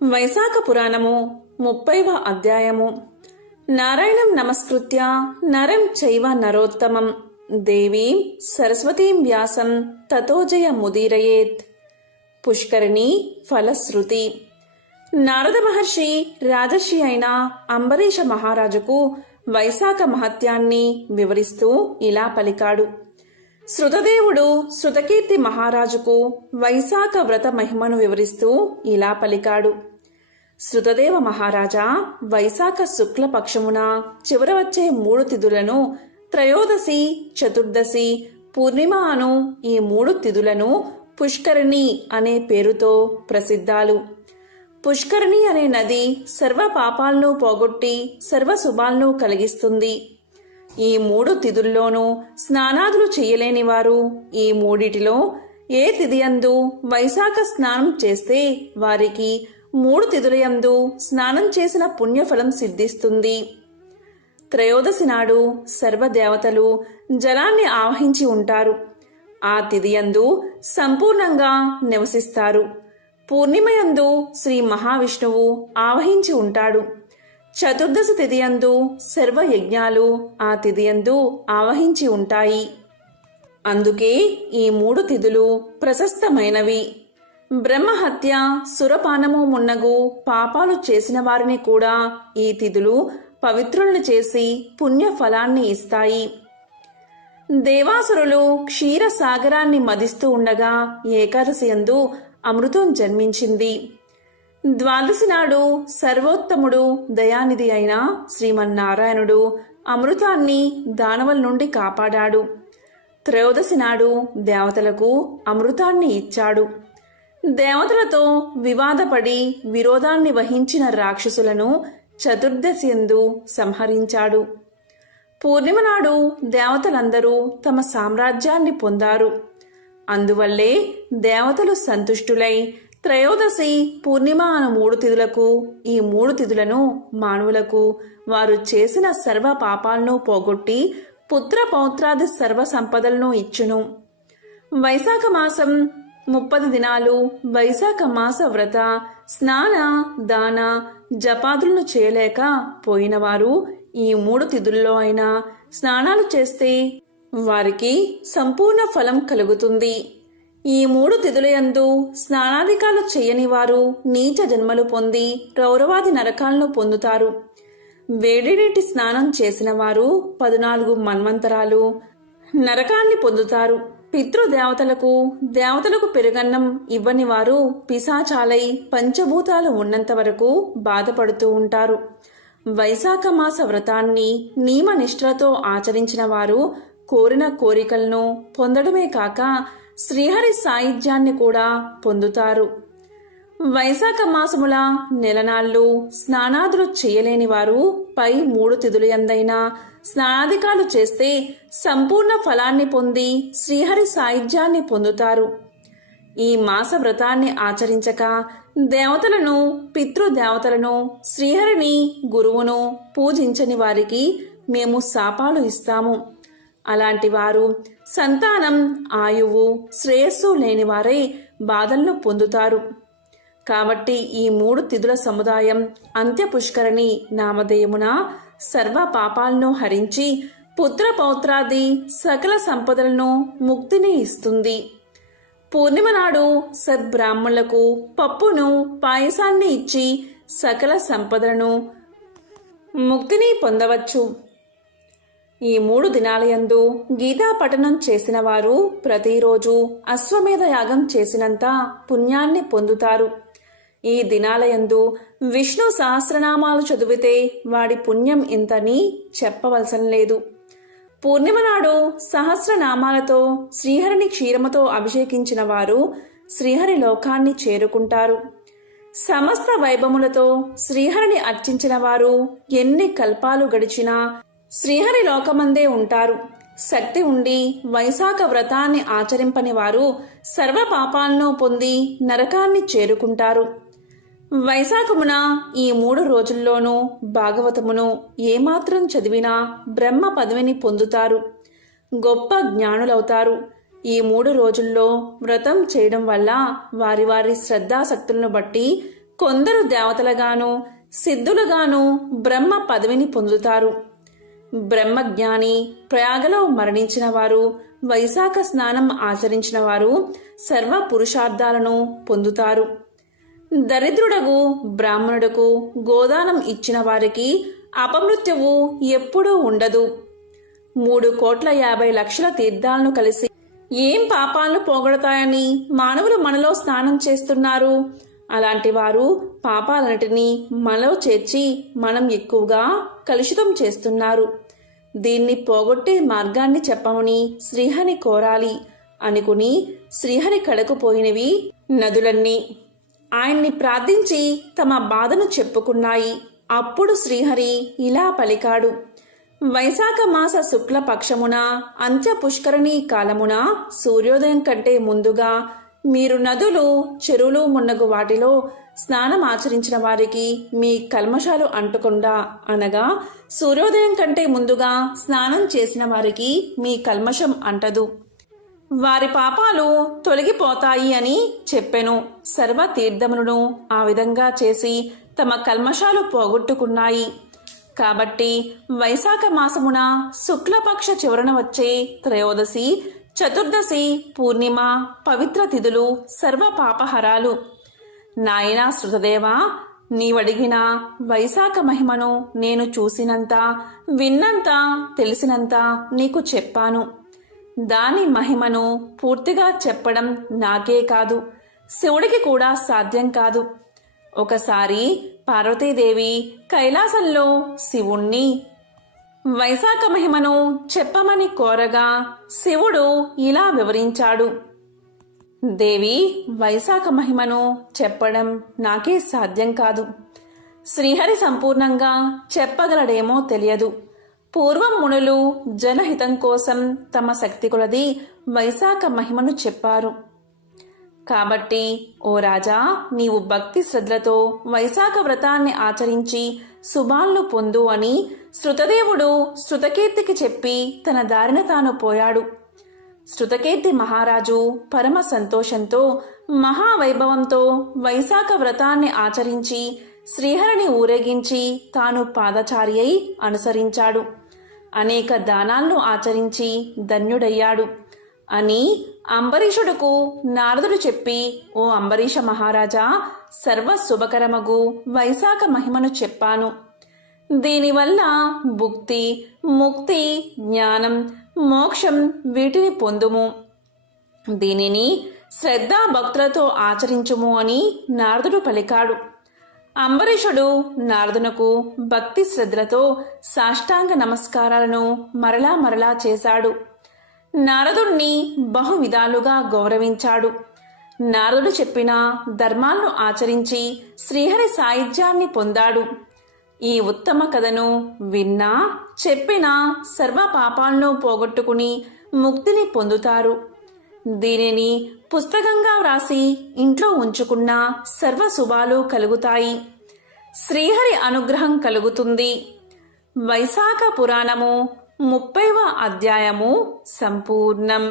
వైశాఖ పురాణము 30వ అధ్యాయము. నారాయణం నమస్కృత్య నరం చైవ నరోత్తమం దేవీం సరస్వతీం వ్యాసం తతో జయముదీరయేత్. పుష్కరిణి ఫలశ్రుతి. నారద మహర్షి రాజర్షి అయిన అంబరీష మహారాజుకు వైశాఖ మహత్యాన్ని వివరిస్తూ ఇలా పలికాడు. శృతదేవుడు శృతకీర్తి మహారాజుకు వైశాఖ వ్రత మహిమను వివరిస్తూ ఇలా పలికాడు. శృతదేవ మహారాజా, వైశాఖ శుక్ల పక్షమున చివర వచ్చే 3 తిథులను, త్రయోదశి, చతుర్దశి, పూర్ణిమ అను ఈ 3 తిథులను పుష్కరిణి అనే పేరుతో ప్రసిద్ధాలు. పుష్కరిణి అనే నది సర్వ పాపాలను పోగొట్టి సర్వ శుభాలను కలిగిస్తుంది. ఈ 3 తిథుల్లోనూ స్నానాదులు చెయ్యలేని వారు ఈ మూడిటిలో ఏ తిథియందు వైశాఖ స్నానం చేస్తే వారికి 3 తిథులయందు స్నానం చేసిన పుణ్యఫలం సిద్ధిస్తుంది. త్రయోదశి నాడు సర్వదేవతలు జలాన్ని ఆవహించి ఉంటారు. ఆ తిథియందు సంపూర్ణంగా నివసిస్తారు. పూర్ణిమయందు శ్రీ మహావిష్ణువు ఆవహించి ఉంటాడు. చతుర్దశి తిథియందు సర్వయజ్ఞాలు ఆ తిథియందు ఆవహించి ఉంటాయి. అందుకే ఈ 3 తిథులు ప్రశస్తమైనవి. బ్రహ్మహత్య, సురపానము మున్నగు పాపాలు చేసిన వారిని కూడా ఈ తిథులు పవిత్రులను చేసి పుణ్యఫలాన్ని ఇస్తాయి. దేవాసురులు క్షీరసాగరాన్ని మదిస్తూ ఉండగా ఏకాదశి యందు అమృతం జన్మించింది. ద్వాదశి నాడు సర్వోత్తముడు దయానిధి అయిన శ్రీమన్నారాయణుడు అమృతాన్ని దానవుల నుండి కాపాడాడు. త్రయోదశి నాడు దేవతలకు అమృతాన్ని ఇచ్చాడు. దేవతలతో వివాదపడి విరోధాన్ని వహించిన రాక్షసులను చతుర్దశి యందు సంహరించాడు. పూర్ణిమ నాడు దేవతలందరూ తమ సామ్రాజ్యాన్ని పొందారు. అందువల్లే దేవతలు సంతుష్టులై త్రయోదశి, పూర్ణిమ అను 3 తిథులకు ఈ 3 తిథులను మానవులకు వారు చేసిన సర్వ పాపాలను పోగొట్టి పుత్ర పౌత్రాది సర్వ సంపదలను ఇచ్చును. వైశాఖ మాసం 30 దినాలు వైశాఖ మాస వ్రత స్నాన దాన జపాదులను చేయలేక పోయినవారు ఈ 3 తిథుల్లో అయినా స్నానాలు చేస్తే వారికి సంపూర్ణ ఫలం కలుగుతుంది. ఈ 3 తిథులయందు స్నానాధికాలు చేయని వారు నీచ జన్మలు పొంది రౌరవాది నరకాలను పొందుతారు. వేడి నీటి స్నానం చేసిన వారు 14 మన్వంతరాలు నరకాన్ని పొందుతారు. పితృదేవతలకు దేవతలకు పెరుగన్నం ఇవ్వని వారు పిశాచాలై పంచభూతాలు ఉన్నంత వరకు బాధపడుతూ ఉంటారు. వైశాఖ మాస వ్రతాన్ని నియమ నిష్ఠలతో ఆచరించిన వారు కోరిన కోరికలను పొందడమే కాక శ్రీహరి సాయుధ్యాన్ని కూడా పొందుతారు. వైశాఖ మాసముల నెలనాళ్ళు స్నానాదులు చేయలేని వారు పై 3 తిథులయందైనా స్నానాధికాలు చేస్తే సంపూర్ణ ఫలాన్ని పొంది శ్రీహరి సాయుధ్యాన్ని పొందుతారు. ఈ మాస వ్రతాన్ని ఆచరించక దేవతలను, పితృదేవతలను, శ్రీహరిని, గురువును పూజించని వారికి మేము శాపాలు ఇస్తాము. అలాంటి వారు సంతానం, ఆయువు, శ్రేయస్సు లేనివారై బాధలను పొందుతారు. కాబట్టి ఈ 3 తిథుల సముదాయం అంత్య పుష్కరిణి నామధేయమున సర్వ పాపాలను హరించి పుత్ర పౌత్రాది సకల సంపదలను, ముక్తిని ఇస్తుంది. పూర్ణిమ నాడు సద్బ్రాహ్మణులకు పప్పును, పాయసాన్ని ఇచ్చి సకల సంపదలను, ముక్తిని పొందవచ్చు. ఈ 3 దినాలయందు గీతా పఠనం చేసిన వారు ప్రతిరోజు అశ్వమేధ యాగం చేసినంత పుణ్యాన్ని పొందుతారు. ఈ దినాలయందు విష్ణు సహస్రనామాలు చదివితే వాడి పుణ్యం ఇంతని చెప్పవలసిన లేదు. పూర్ణిమ నాడు సహస్రనామాలతో శ్రీహరిని క్షీరముతో అభిషేకించిన వారు శ్రీహరి లోకాన్ని చేరుకుంటారు. సమస్త వైభవములతో శ్రీహరిని అర్చించిన వారు ఎన్ని కల్పాలు గడిచినా శ్రీహరి లోకమందే ఉంటారు. శక్తి ఉండి వైశాఖ వ్రతాన్ని ఆచరింపని వారు సర్వ పాపాలను పొంది నరకాన్ని చేరుకుంటారు. వైశాఖమున ఈ 3 రోజుల్లోనూ భాగవతమును ఏమాత్రం చదివినా బ్రహ్మ పదవిని పొందుతారు, గొప్ప జ్ఞానులవుతారు. ఈ 3 రోజుల్లో వ్రతం చేయడం వల్ల వారి వారి శ్రద్ధాశక్తులను బట్టి కొందరు దేవతలుగాను సిద్ధులుగాను బ్రహ్మ పదవిని పొందుతారు. బ్రహ్మజ్ఞాని, ప్రయాగలో మరణించిన వారు, వైశాఖ స్నానం ఆచరించిన వారు సర్వ పురుషార్థాలను పొందుతారు. దరిద్రుడగు బ్రాహ్మణుడుకు గోదానం ఇచ్చిన వారికి అపమృత్యువు ఎప్పుడూ ఉండదు. 3,50,00,000 తీర్థాలను కలిసి ఏం పాపాలను పోగొడతాయని మానవులు మనలో స్నానం చేస్తున్నారు. అలాంటి వారు పాపాలన్నిటినీ మనలో చేర్చి మనం ఎక్కువగా కలుషితం చేస్తున్నారు. దీన్ని పోగొట్టే మార్గాన్ని చెప్పమని శ్రీహరి కోరాలి అనుకుని శ్రీహరి కడకు పోయినవి నదులన్నీ ఆయన్ని ప్రార్థించి తమ బాధను చెప్పుకున్నాయి. అప్పుడు శ్రీహరి ఇలా పలికాడు: వైశాఖ మాస శుక్ల పక్షమున అంత్య పుష్కరిణీ కాలమున సూర్యోదయం కంటే ముందుగా మీరు నదులు, చెరువులు మున్నగు వాటిలో స్నానం ఆచరించిన వారికి మీ కల్మషాలు అంటకుండా, అనగా సూర్యోదయం కంటే ముందుగా స్నానం చేసిన వారికి మీ కల్మషం అంటదు, వారి పాపాలు తొలగిపోతాయి అని చెప్పెను. సర్వ తీర్థములను ఆ విధంగా చేసి తమ కల్మషాలు పోగొట్టుకున్నాయి. కాబట్టి వైశాఖ మాసమున శుక్లపక్ష చివరన వచ్చే త్రయోదశి, చతుర్దశి, పూర్ణిమ పవిత్ర తిథులు సర్వ పాపహరాలు. నాయనా శృతదేవా, నీవడిగిన వైశాఖ మహిమను నేను చూసినంత, విన్నంత, తెలిసినంత నీకు చెప్పాను. దాని మహిమను పూర్తిగా చెప్పడం నాకే కాదు, శివుడికి కూడా సాధ్యం కాదు. ఒకసారి పార్వతీదేవి కైలాసంలో శివుణ్ణి వైశాఖ మహిమను చెప్పమని కోరగా శివుడు ఇలా వివరించాడు: దేవి, వైశాఖ మహిమను చెప్పడం నాకే సాధ్యం కాదు. శ్రీహరి సంపూర్ణంగా చెప్పగలడేమో తెలియదు. పూర్వం మునులు జనహితం కోసం తమ శక్తి కొలది వైశాఖ మహిమను చెప్పారు. కాబట్టి ఓ రాజా, నీవు భక్తి శ్రద్ధలతో వైశాఖ వ్రతాన్ని ఆచరించి శుభాలను పొందు అని శృతదేవుడు శృతకీర్తికి చెప్పి తన దారిన తాను పోయాడు. శృతకీర్తి మహారాజు పరమ సంతోషంతో మహావైభవంతో వైశాఖ వ్రతాన్ని ఆచరించి శ్రీహరిని ఊరేగించి తాను పాదచారి అయి అనుసరించాడు. అనేక దానాలను ఆచరించి ధన్యుడయ్యాడు అని అంబరీషుడుకు నారదుడు చెప్పి, ఓ అంబరీష మహారాజా, సర్వ శుభకరమగు వైశాఖ మహిమను చెప్పాను. దీనివల్ల భుక్తి, ముక్తి, జ్ఞానం, మోక్షం వీటిని పొందుము. దీనిని శ్రద్ధా భక్తులతో ఆచరించుము అని నారదుడు పలికాడు. అంబరీషుడు నారదునకు భక్తి శ్రద్ధలతో సాష్టాంగ నమస్కారాలను మరలా మరలా చేశాడు. నారదుణ్ణి బహువిధాలుగా గౌరవించాడు. నారదుడు చెప్పిన ధర్మాలను ఆచరించి శ్రీహరి సాయుధ్యాన్ని పొందాడు. ఈ ఉత్తమ కథను విన్నా, చెప్పినా సర్వ పాపాలను పోగొట్టుకుని ముక్తిని పొందుతారు. దీనిని పుస్తకంగా వ్రాసి ఇంట్లో ఉంచుకున్న సర్వ శుభాలు కలుగుతాయి. శ్రీహరి అనుగ్రహం కలుగుతుంది. వైశాఖ పురాణము 30వ అధ్యాయము సంపూర్ణం.